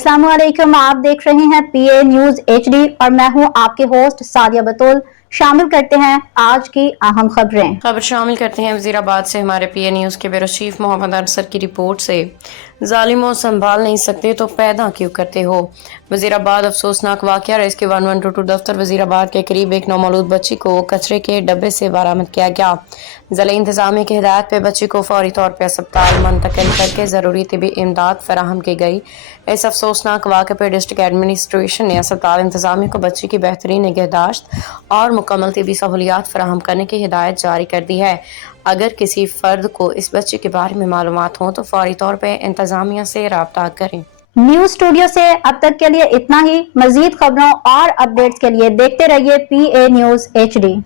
अस्सलाम वालेकुम, आप देख रहे हैं PA न्यूज HD और मैं हूं आपके होस्ट सादिया बतूल। शामिल करते हैं आज की अहम खबर शामिल करते हैं वजीराबाद से हमारे PA न्यूज के ब्यूरो चीफ मोहम्मद अनसर की रिपोर्ट से। जालिमों संभाल नहीं सकते तो पैदा क्यों करते हो। वजीराबाद अफसोसनाक वाकया रेस्क्यू 1122 दफ्तर वजीराबाद के करीब एक नौमौलूद बच्ची को कचरे के डब्बे से बरामद किया गया। ज़िला इंतजामिया की हिदायत पे बच्ची को फौरी तौर पर अस्पताल मुंतकिल करके ज़रूरी तिबी इमदाद फराहम की गई। इस अफसोसनाक वाक़े पर डिस्ट्रिक्ट एडमिनिस्ट्रेशन ने अस्पताल इंतजामिया को बच्ची की बेहतरीन निगहदाश्त और मुकम्मल तिबी सहूलियात फराहम करने की हिदायत जारी कर दी है। अगर किसी फर्द को इस बच्चे के बारे में मालूमात हो तो फौरी तौर पर इंतजामिया से राब्ता करें। न्यूज स्टूडियो से अब तक के लिए इतना ही। मजीद खबरों और अपडेट्स के लिए देखते रहिए PA न्यूज HD।